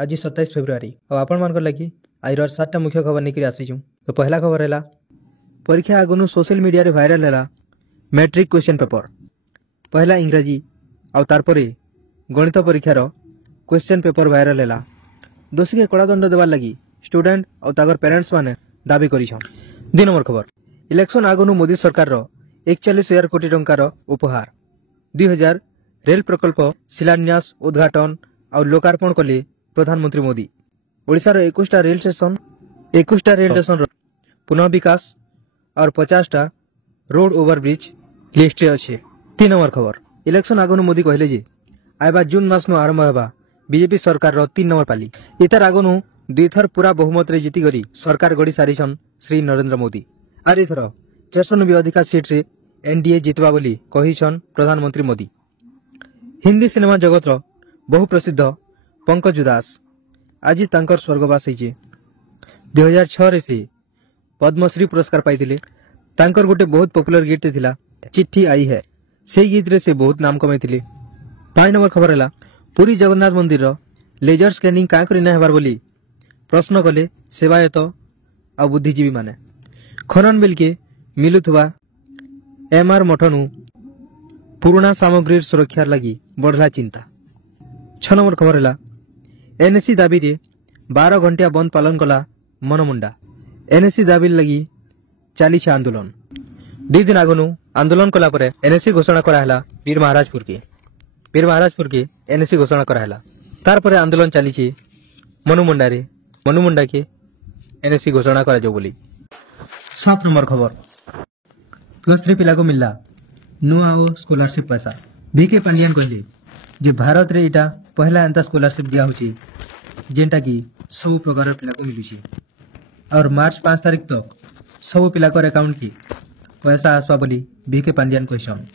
आज 27 फेब्रुआरी और आपण मान लगी आज 7टा मुख्य खबर निकली आसीचु। तो पहला खबर है परीक्षा आगुन सोशल मीडिया रे भाइराल है मैट्रिक क्वेश्चन पेपर पहला इंग्राजी आउ तारपरे गणित परीक्षार क्वेश्चन पेपर भाइराल है। दोषी के कड़ादंड देवार लगी स्टूडेंट और तागर पेरेंट्स माने दाबी करिछन। 2 नंबर खबर इलेक्शन आगुन मोदी सरकार 41,000 कोटी टंकार उपहार 2000 रेल प्रकल्प शिलान्यास उद्घाटन और लोकार्पण कले प्रधानमंत्री मोदी। ओडिशार 21टा रेल स्टेशन पुनः विकास और 50टा रोड ओवरब्रिज लिस्ट अच्छे। 3 नंबर खबर इलेक्शन आगुन मोदी कहले जे आइबा जून मास नु आरंभ हेबा बीजेपी सरकार 3 नंबर पाली। इतार आगुन 2 थर पूरा बहुमत रे जीती गरी सरकार गढ़ी सारिछन श्री नरेंद्र मोदी। आर इथर 490 अधिका सीट रे एनडीए जितबा बोली कहिछन प्रधानमंत्री मोदी। हिंदी सिनेमा जगत बहु प्रसिद्ध पंकज उदास आज तांकर स्वर्गवास होइछे। 2006 रे से पद्मश्री पुरस्कार पाइथिले। तांकर गोटे बहुत पॉपुलर गीत थिला चिट्ठी आई है, से गीत रे से बहुत नाम कमाइथिले। 5 नंबर खबर है पुरी जगन्नाथ मंदिर लेजर स्कैनिंग क्या करी ना हेबार बोली प्रश्न कले सेवायत और बुद्धिजीवी माने। खनन बिल के मिलुथुवा एमआर मठनु पुराना सामग्री सुरक्षा लगी बढ़ला चिंता। 6 नंबर खबर है एनएससी दाबी रे 12 घंटिया बंद पालन कला मनमुंडा। एनएससी दाबी लगी चली आंदोलन 2 दिन आगुन आंदोलन कला परे एनएससी घोषणा कराला वीर महाराजपुर के एनएससी घोषणा कराला। तार परे आंदोलन चली मनुमुंडा के एनएससी घोषणा करा जो बोली। 7 नंबर खबर +3 पिला को मिलला नुआ ओ स्कॉलरशिप पैसा। बीके पांडियान कहले जे भारत रे इटा पहला एंता स्कॉलरशिप दिया होची जेंटा की सब प्रकार पिला को मिलुची और मार्च 5 तारीख तक सब पिला को अकाउंट की पैसा आसवा बोली बीके पांडियान कहछन।